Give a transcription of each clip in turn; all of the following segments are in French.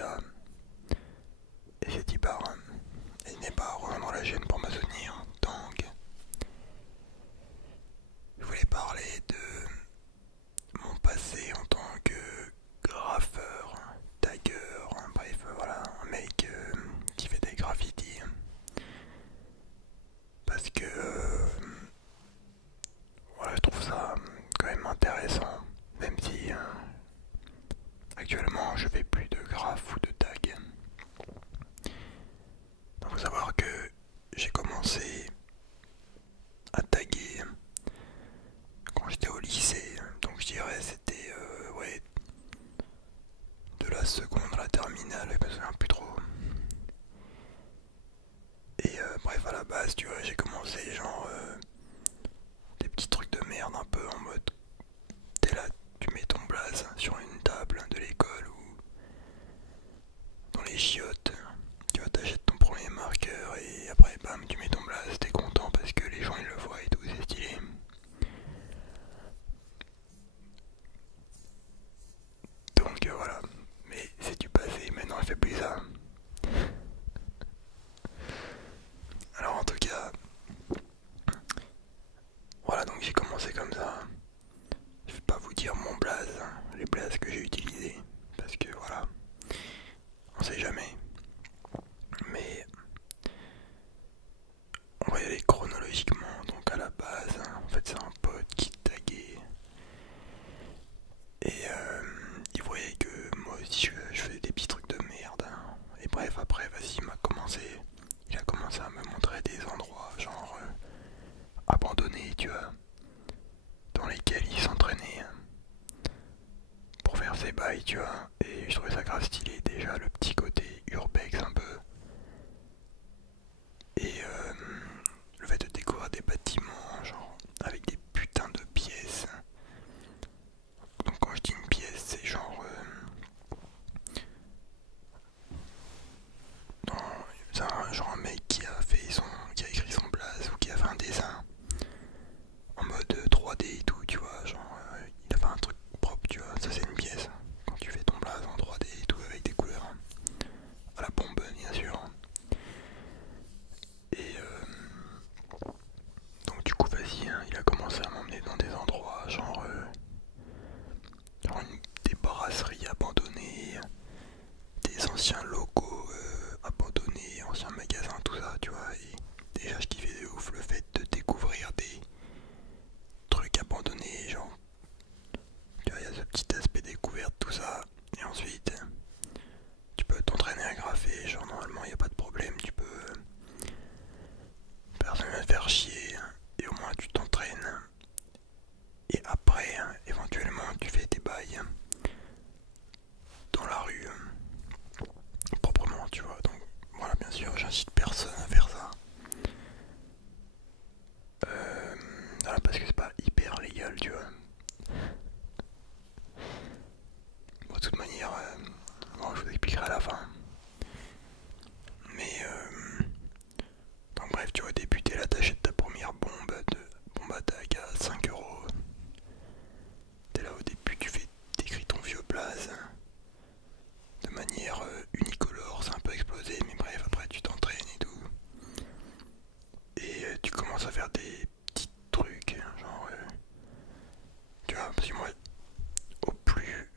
cas. Et j'ai dit bah, n'hésitez pas à rejoindre la chaîne pour me soutenir. Donc, je voulais parler de mon passé en tant que graffeur, tagger, bref, voilà, un mec qui fait des graffitis. Parce que voilà, je trouve ça quand même intéressant, même si actuellement je fais plus de graphes ou de tags. Il faut savoir que j'ai commencé à taguer quand j'étais au lycée, donc je dirais c'était ouais, de la seconde à la terminale, je me souviens plus trop. Et bref, à la base, tu vois, j'ai commencé genre des petits trucs de merde un peu en mode t'es là, tu mets ton blaze sur une table de l'école ou dans les chiottes, tu vois, t'achètes ton premier marqueur et après bam, tu mets ton blaze, t'es content parce que les gens ils le voient et tout, c'est stylé. Donc voilà, mais c'est du passé, maintenant elle fait plus ça. Alors en tout cas, voilà, donc j'ai commencé comme ça. Je vais pas vous dire mon blaze, les blazes que j'ai utilisés, parce que voilà, on sait jamais. Mais on va y aller chronologiquement. Donc à la base, en fait c'est un pote qui taguait. Et il voyait que moi aussi je faisais des petits trucs de merde. Et bref, après, vas-y, il a commencé à me montrer des endroits genre abandonnés, tu vois, dans lesquels il s'entraînait pour faire ses bails, tu vois. Et je trouvais ça grave stylé, déjà le petit côté urbex un peu. Et le fait de découvrir des bâtiments, genre avec des putains de pièces. Donc quand je dis une pièce, c'est genre c'est genre un mec qui a écrit son blaze ou qui a fait un dessin en mode 3D et tout, tu vois, genre il a fait un truc propre, tu vois, ça c'est une pièce. Quand tu fais ton blaze en 3D et tout avec des couleurs à la bombe bien sûr. Et donc du coup vas-y, hein, il a commencé à m'emmener dans des endroits genre des brasseries abandonnées, des anciens locaux abandonnés, anciens magasins, tout ça, tu vois. Et déjà, je kiffais de ouf le fait de découvrir des trucs abandonnés, genre, tu vois, il y a ce petit aspect découverte, tout ça. Et ensuite, tu peux t'entraîner à graffer, genre, normalement, il n'y a pas de problème, tu peux. Personne ne va te faire chier, et au moins tu t'entraînes. Et après, éventuellement, tu fais tes bails dans la rue, proprement, tu vois. Donc, voilà, bien sûr, j'incite personne à faire ça. Voilà, parce que c'est pas hyper légal, tu vois. Bon, de toute manière, bon, je vous expliquerai à la fin. Mais, donc bref, tu vois, au début, t'es là, t'achètes ta première bombe à tag à 5 euros. T'es là au début, t'écris ton vieux blaze de manière unicolore, c'est un peu explosé, mais bref, après tu t'entraînes et tout. Et tu commences à faire des petits trucs, genre, tu vois, parce que moi, au plus,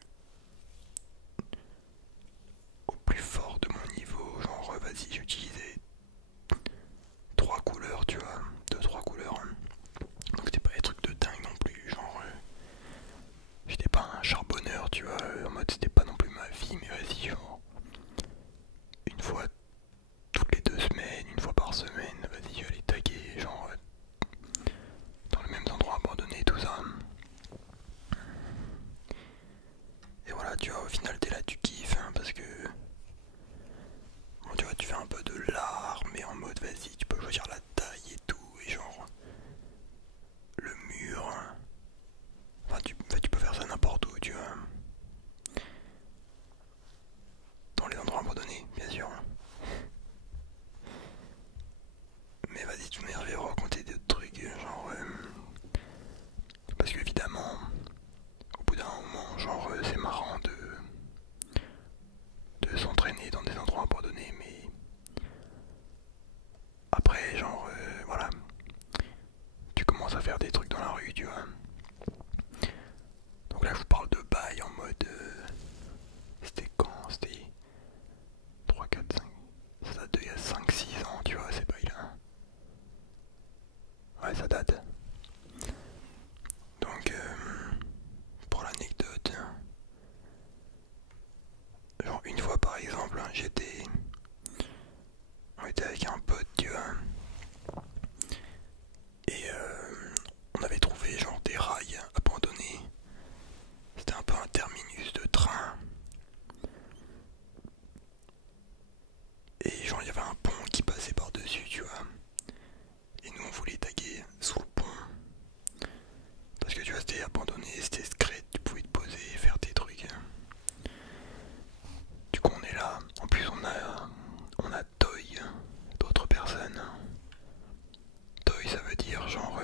au plus fort de mon niveau, genre, vas-y, j'utilisais 3 couleurs, tu vois, 2 3 couleurs. Donc c'était pas des trucs de dingue non plus, genre, j'étais pas un charbonneur, tu vois, en mode c'était pas non plus ma vie, mais vas-y, genre, une fois toutes les 2 semaines, une fois par semaine, vas-y, j'allais taguer, genre, dans les mêmes endroits abandonnés, tout ça. Et voilà, tu vois, au final, t'es là, tu kiffes, hein, parce que, bon, tu vois, tu fais un peu de l'art, mais en mode, vas-y, tu peux choisir la taille et tout, et genre, le mur, hein. Enfin, tu peux faire ça n'importe où, tu vois. Dans les endroits abandonnés, bien sûr. Mais vas-y, tout je vais raconter d'autres trucs, genre, parce qu'évidemment, au bout d'un moment, genre, c'est marrant de s'entraîner On était avec un pote, tu vois. Et on avait trouvé genre des rails abandonnés. C'était un peu un terminus de train. Et genre il y avait un pont qui passait par-dessus, tu vois. Et nous on voulait taguer sous le pont. Parce que tu vois c'était abandonné, c'était secret, tu pouvais te poser et faire tes trucs. Du coup on est là. En plus on a Toy, d'autres personnes. Toy ça veut dire genre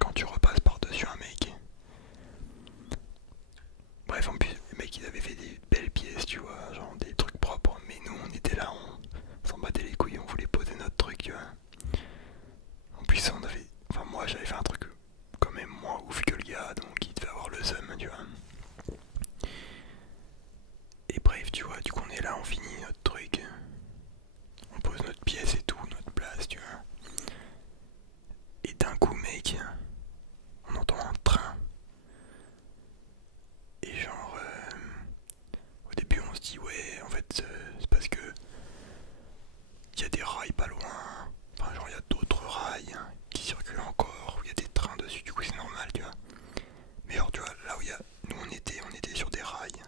quand tu repasses par-dessus un mec. Bref, en plus les mecs ils avaient fait des belles pièces, tu vois, genre des trucs propres. Mais nous on était là, on s'en battait les couilles, on voulait poser notre truc, tu vois. En plus on avait, enfin moi j'avais fait un truc quand même moins ouf que le gars, donc il devait avoir le seum, tu vois. Et bref, tu vois, du coup on est là, on finit notre truc. On pose notre pièce et tout, notre place, tu vois. Et d'un coup, mec, on entend un train. Et genre, au début, on se dit, ouais, en fait, c'est parce que il y a des rails pas loin. Enfin, genre, il y a d'autres rails qui circulent encore, où il y a des trains dessus, du coup, c'est normal, tu vois. Mais alors, tu vois, là où nous on était sur des rails.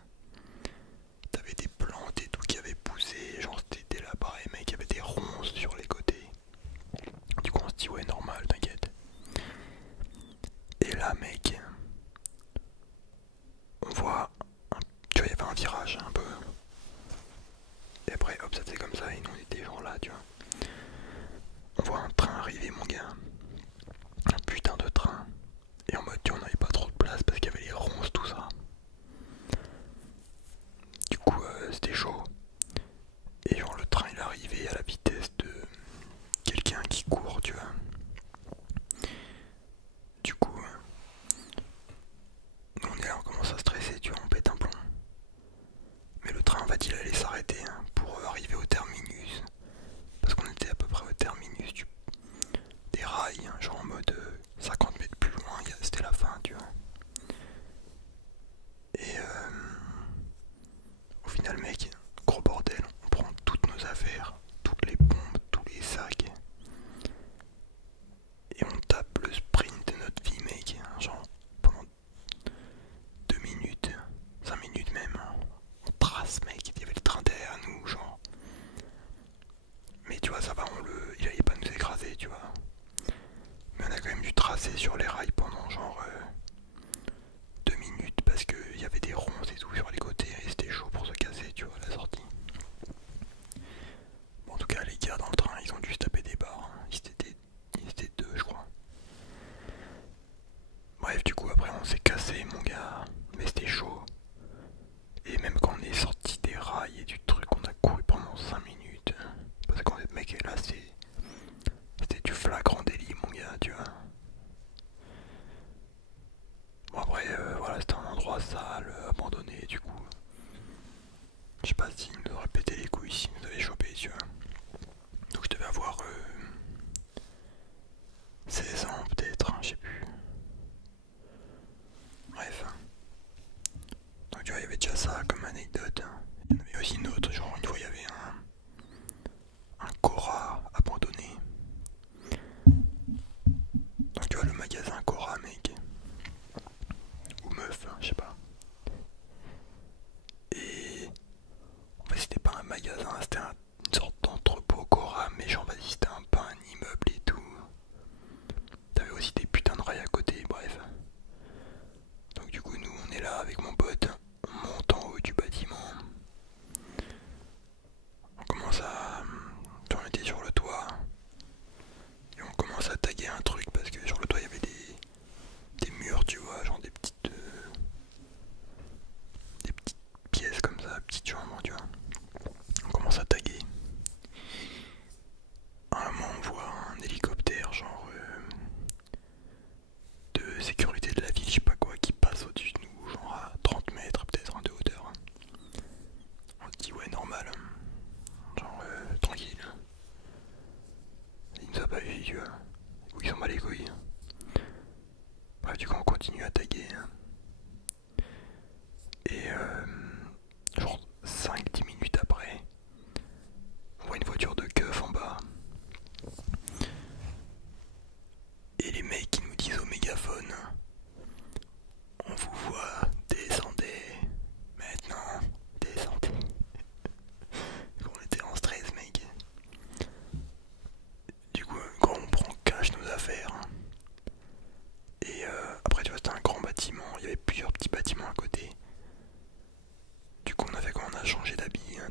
T'avais des plantes et tout qui avaient poussé, genre, c'était là pareil, mec, il y avait des ronces sur les côtés. Du coup, on se dit, ouais, normal, t'inquiète. Et là, mec, on voit, tu vois, il y avait un virage un peu. Et après, hop, ça faisait comme ça, et nous on était genre là, tu vois. On voit un train arriver, mon gars. Un putain de train. Et en mode, tu vois, on n'avait pas trop de place parce qu'il y avait les ronces, tout ça. Du coup, c'était chaud. Et genre, le train il arrivait à la vitesse de quelqu'un qui court, tu vois. Du coup, nous on est là, on commence à stresser, tu vois, on pète un plomb. Mais le train, en fait, il allait s'arrêter pour arriver au terminus. Parce qu'on était à peu près au terminus des rails, genre en mode 50 mètres plus loin, c'était la fin, tu vois. Et au final, mec, gros bordel, on prend toutes nos affaires, toutes les bombes, tous les sacs. Et on tape le sprint de notre vie, mec, genre pendant 2 minutes, 5 minutes même. On trace, mec, il y avait le train derrière nous, genre. Mais tu vois, ça va, il allait pas nous écraser, tu vois. Mais on a quand même dû tracer sur les rails pendant genre 2 minutes parce qu'il y avait des ronces et tout sur les côtés et c'était chaud pour se casser, tu vois, à la sortie. Bon, en tout cas, les gars dans le train, ils ont dû se taper des barres. Ils étaient deux, je crois. Bref, du coup, après, on s'est cassé, mon gars. Mais c'était chaud. Et même quand on est sorti des rails et du truc, on a couru pendant 5 minutes. Parce qu'en fait, mec, là, c'était du flagrant délit, mon gars, tu vois. Bon, après, voilà, c'était un endroit sale, abandonné, du coup. Je sais pas s'ils nous auraient pété les couilles, s'ils nous avaient chopé, tu vois. Donc, je devais avoir 16 ans, peut-être, hein, je sais plus. Bref. Donc, tu vois, il y avait déjà ça comme anecdote. Il y en avait aussi une autre, genre, une fois, il y avait un Cora abandonné. Donc, tu vois, le magasin Cora, mec. Ou meuf, hein, je sais pas. Et en fait c'était pas un magasin, c'était une sorte d'entrepôt Cora, mais genre vas-y c'était un peu un immeuble et tout. T'avais aussi des putains de rails à côté, bref. Donc du coup nous on est là avec mon pote, on monte en haut du bâtiment.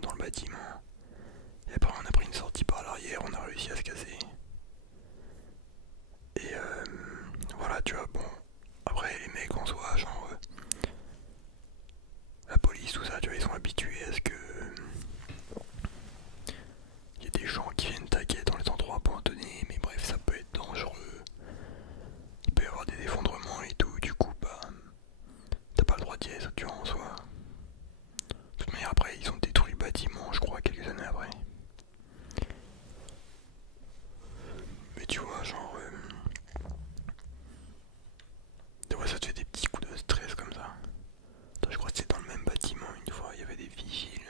dans le bâtiment. Et après on a pris une sortie par l'arrière, on a réussi à se casser. Et voilà, tu vois, bon. Après les mecs en soi, genre la police, tout ça, tu vois, ils sont habitués à ce que il y a des gens qui viennent taguer dans les endroits abandonnés, mais bref, ça peut être dangereux. Il peut y avoir des effondrements et tout, du coup, bah, t'as pas le droit d'y être, tu vois, en soi. De toute manière, après, ils ont détruit le bâtiment, je crois, quelques années après. Mais tu vois, genre, des fois, ça te fait des petits coups de stress comme ça. Attends, je crois que c'est dans le même bâtiment, une fois, il y avait des vigiles.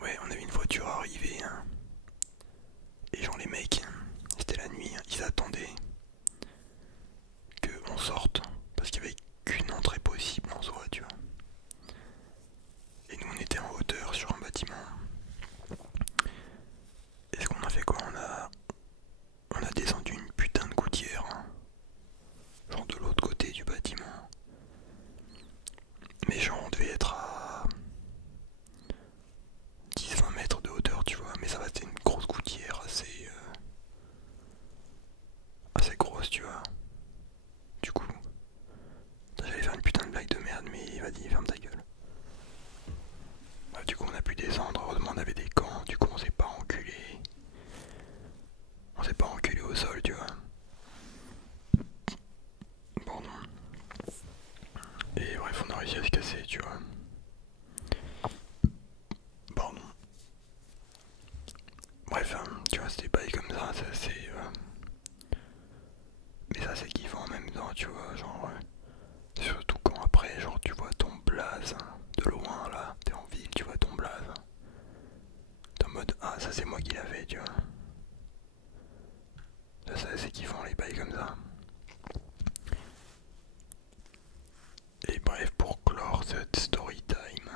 Ouais, on avait une voiture arrivée, hein. Et genre, les mecs, c'était la nuit, hein, ils attendaient qu'on sorte, parce qu'il y avait qu'une entrée possible en soi, tu vois. Et nous, on était en hauteur sur un bâtiment. Et ce qu'on a fait quoi, on a descendu une putain de gouttière, hein, genre de l'autre côté du bâtiment. Mais genre on devait être à 10-20 mètres de hauteur, tu vois, mais ça va, c'était une grosse gouttière assez grosse, tu vois. Du coup, j'allais faire une putain de blague de merde, mais vas-y, ferme ta gueule. Bah, du coup on a pu descendre, heureusement on avait des gants, du coup on s'est pas enculé. On s'est pas enculé au sol, tu vois. Pardon. Et bref, on a réussi à se casser, tu vois. Pardon. Bref, hein, tu vois, c'était pas comme ça, c'est mais ça c'est kiffant en même temps, tu vois, genre surtout quand après, genre tu vois ton blaze hein, de loin là, t'es en ville, tu vois ton blaze. T'es en mode ah ça c'est moi qui l'ai fait, tu vois. Ça c'est kiffant les bails comme ça. Et bref, pour clore cette story time,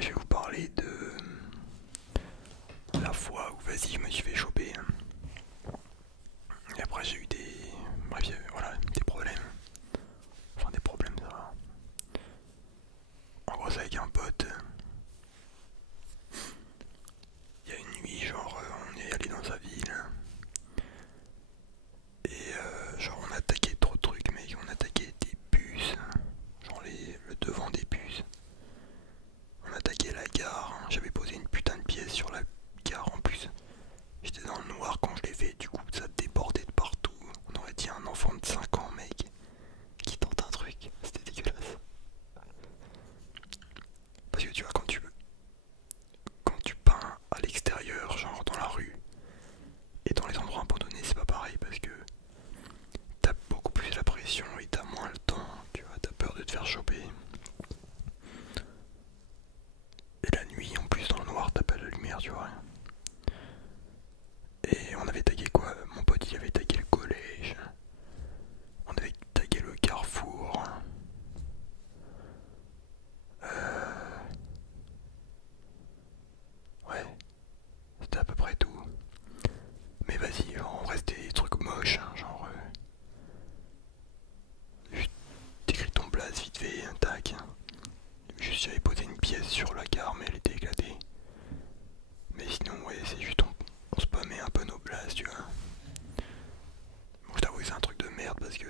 je vais vous parler de la fois où vas-y je me suis fait choper. Et après j'ai eu des. Bref, voilà, des problèmes. Enfin des problèmes ça va. En gros c'est avec un pote. Il y a une nuit, genre on est allé dans sa ville. Et genre on a attaqué trop de trucs mec, on a attaqué des bus. Genre le devant des bus. On a attaqué la gare, j'avais posé une putain de pièce sur la gare en plus. J'étais dans le noir quand je l'ai fait, du coup ça débordait de partout. On aurait dit un enfant de 5 ans mec qui tente un truc, c'était dégueulasse. Parce que tu vois quand tu peins à l'extérieur, genre dans la rue, et dans les endroits abandonnés c'est pas pareil parce que t'as beaucoup plus la pression et t'as moins le temps, tu vois, t'as peur de te faire choper. Et la nuit en plus dans le noir t'as pas la lumière, tu vois. Et on avait tagué quoi? Mon pote il avait tagué le collège. On avait tagué le carrefour. Ouais, c'était à peu près tout. Mais vas-y, genre, on restait des trucs moches, hein, genre juste t'écris ton blaze vite fait, un tac. Juste j'avais posé une pièce sur la gare mais elle était éclatée. Mais sinon ouais c'est juste on spammait un peu nos blazes, tu vois. Bon je t'avoue c'est un truc de merde parce que